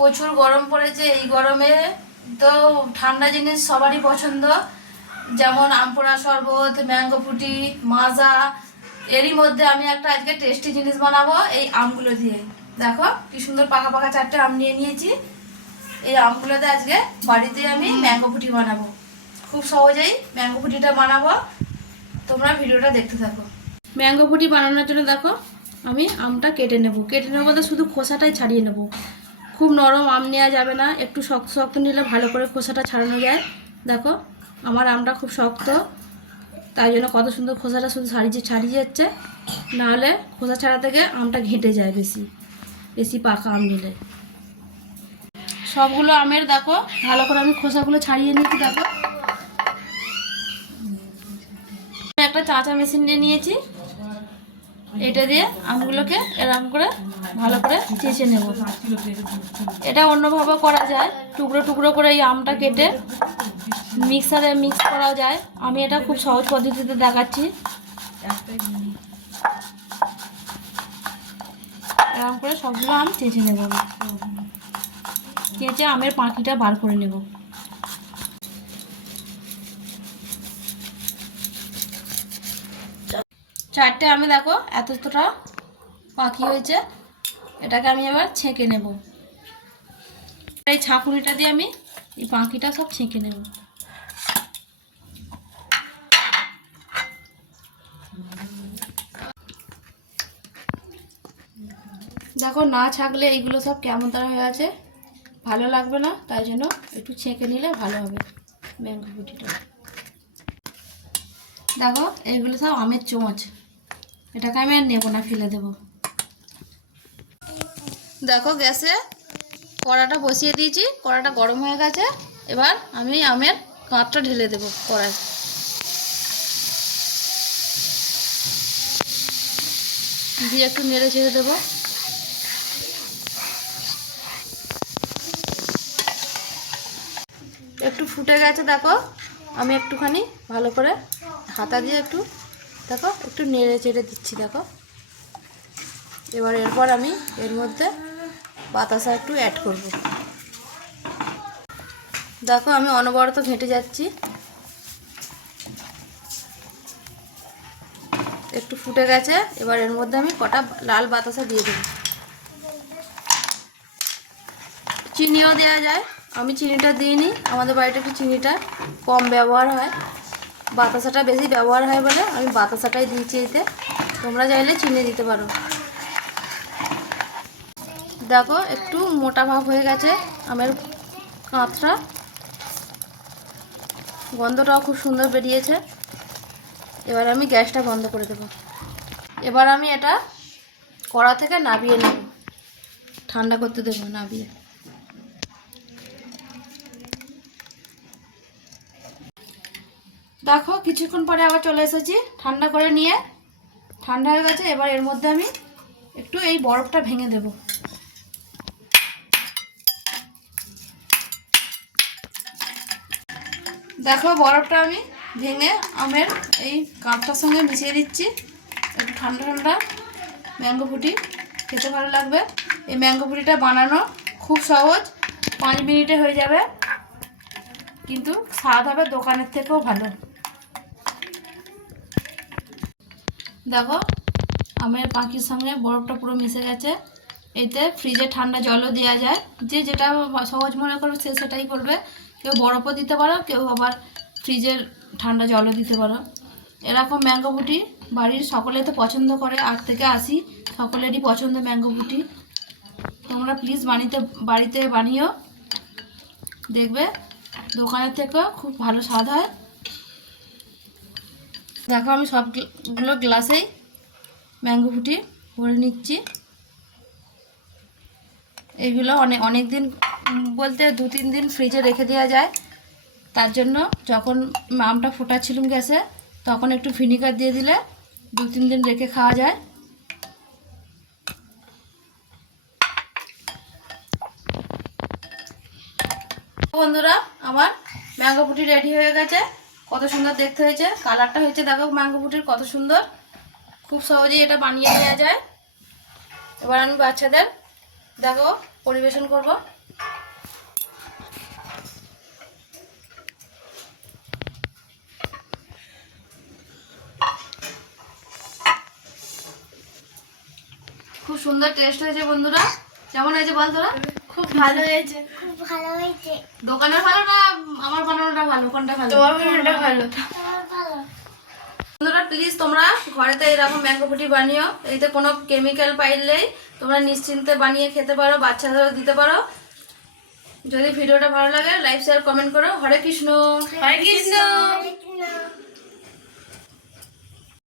প্রচুর গরম পড়েছে। এই গরমে তো ঠান্ডা জিনিস সবারই পছন্দ। যেমন আমপোড়া শরবত, ম্যাঙ্গো ফুটি, মাজা। এরই মধ্যে আমি একটা আজকে টেস্টি জিনিস বানাবো, এই আমগুলো দিয়ে। দেখো, কি সুন্দর পাকা পাকা চারটে আম নিয়ে নিয়েছি। এই আমগুলোতে আজকে বাড়িতে আমি ম্যাঙ্গো ফুটি বানাবো। খুব সহজেই ম্যাঙ্গো ফুটিটা বানাবো। তোমরা ভিডিওটা দেখতে থাকো। ম্যাঙ্গো ফুটি বানানোর জন্য দেখো, আমি আমটা কেটে নেব। কেটে নেব শুধু খোসাটাই ছাড়িয়ে নেব। খুব নরম আম নেওয়া যাবে না। একটু শক্ত শক্ত নিলে ভালো করে খোসাটা ছাড়ানো যায়। দেখো, আমার আমটা খুব শক্ত। তাই জন্য কত সুন্দর খোসাটা শুধু ছাড়িয়ে ছাড়িয়ে যাচ্ছে। নাহলে খোসা ছাড়া থেকে আমটা ঘেঁটে যায় বেশি বেশি পাকা আম নিলে। সবগুলো আমের দেখো, ভালো করে আমি খোসাগুলো ছাড়িয়ে নিয়েছি দেখো। একটা চাচা মেশিন নিয়ে নিয়েছি। এটা দিয়ে আমগুলোকে এরকম করে ভালো করে চেঁচে নেব। এটা অন্যভাবে করা যায়। টুকরো টুকরো করে এই আমটা কেটে মিক্সারে মিক্স করা যায়। আমি এটা খুব সহজ পদ্ধতিতে দেখাচ্ছি। এরকম করে সবগুলো আম চেঁচে নেব চেঁচে আমের পাখিটা বার করে নেব। চারটে আমি দেখো, এতটা পাখি হয়েছে। এটাকে আমি এবার ছেঁকে নেব। এই ছাঁকুনিটা দিয়ে আমি এই পাখিটা সব ছেঁকে নেব। দেখো, না ছাকলে এইগুলো সব কেমন তারা হয়ে আছে? ভালো লাগবে না, তাই জন্য একটু ছেঁকে নিলে ভালো হবে ম্যাঙ্গো ফুটিটা দেখো, এইগুলো সব আমের চোঁচ। এটাকে আমি আর নেব না, ফেলে দেব। দেখো গ্যাসে কড়াটা বসিয়ে দিয়েছি, কড়াটা গরম হয়ে গেছে। এবার আমি আমের কাঁচটা ঢেলে দেবো কড়ায়। দিয়ে একটু নেড়ে ছেড়ে দেবো। একটু ফুটে গেছে, দেখো। আমি একটুখানি ভালো করে হাতা দিয়ে একটু, দেখো, একটু নেড়ে চেড়ে দিচ্ছি, দেখো। এবার এরপর আমি এর মধ্যে বাতাসা একটু অ্যাড করব। দেখো, আমি অনবরত ঘেঁটে যাচ্ছি। একটু ফুটে গেছে, এবার এর মধ্যে আমি কটা লাল বাতাসা দিয়ে দেবো। চিনিও দেওয়া যায়। আমি চিনিটা দিইনি, আমাদের বাড়িতে একটু চিনিটা কম ব্যবহার হয়। বাতাসাটা বেশি ব্যবহার হয় বলে আমি বাতাসাটাই দিয়েছি এতে। তোমরা চাইলে চিনি দিতে পারো। দেখো, একটু মোটা ভাব হয়ে গেছে আমের কাঁচটা গন্ধটাও খুব সুন্দর বেরিয়েছে। এবার আমি গ্যাসটা বন্ধ করে দেবো। এবার আমি এটা কড়া থেকে নাবিয়ে নেব। ঠান্ডা করতে দেবো নাবিয়ে। দেখো, কিছুক্ষণ পরে আবার চলে এসেছি ঠান্ডা করে নিয়ে। ঠান্ডা হয়ে গেছে, এবার এর মধ্যে আমি একটু এই বরফটা ভেঙে দেব। দেখো বরফটা আমি ভেঙে আমের এই কাপটার সঙ্গে মিশিয়ে দিচ্ছি। একটু ঠান্ডা ঠান্ডা ম্যাঙ্গো ফুটি, খেতে ভালো লাগবে। এই ম্যাঙ্গো ফুটিটা বানানো খুব সহজ, পাঁচ মিনিটে হয়ে যাবে। কিন্তু স্বাদ হবে দোকানের থেকেও ভালো। দেখো, আমের পাখির সঙ্গে বরফটা পুরো মিশে গেছে। এতে ফ্রিজে ঠান্ডা জলও দেওয়া যায়। যে যেটা সহজ মনে করবে সে সেটাই করবে বরফও দিতে পারো, কেউ আবার ফ্রিজের ঠান্ডা জলও দিতে পারো। এরকম ম্যাঙ্গো বুটি বাড়ির সকলে তো পছন্দ করে আট থেকে আসি সকলেরই পছন্দ ম্যাঙ্গো বুটি। তোমরা প্লিজ বাড়িতে বাড়িতে বানিও। দেখবে দোকানের থেকেও খুব ভালো স্বাদ হয়। দেখো আমি সবগুলো গ্লাসেই ম্যাঙ্গো ফুটি ভরে নিচ্ছি। এগুলো অনেক অনেক দিন বলতে দু তিন দিন ফ্রিজে রেখে দেওয়া যায়। তার জন্য যখন আমটা ফোটাচ্ছিলাম গ্যাসে, তখন একটু ভিনিগার দিয়ে দিলে দু তিন দিন রেখে খাওয়া যায়। বন্ধুরা, আমার ম্যাঙ্গো পুটি রেডি হয়ে গেছে। কত সুন্দর দেখতে হয়েছে। কালারটা হয়েছে, দেখো ম্যাঙ্গো পুটির কত সুন্দর। খুব সহজেই এটা বানিয়ে নেওয়া যায়। এবার আমি বাচ্চাদের, দেখো, পরিবেশন করব। সুন্দর টেস্ট হয়েছে বন্ধুরা। কেমন হয়েছে বল তোরা? খুব ভালো হয়েছে। খুব ভালো হয়েছে। দোকানের ভালো না আমার বানানোটা ভালো? কোনটা ভালো? তোমার বানানোটা ভালো। ভালো? বন্ধুরা প্লিজ তোমরা ঘরেতে এরকম ম্যাঙ্গো ফুটি বানিও। এতে কোনো কেমিক্যাল পাইলেই তোমরা নিশ্চিন্তে বানিয়ে খেতে পারো বাচ্চাদেরও দিতে পারো। যদি ভিডিওটা ভালো লাগে লাইক শেয়ার কমেন্ট করো। হরে কৃষ্ণ। হরে কৃষ্ণ।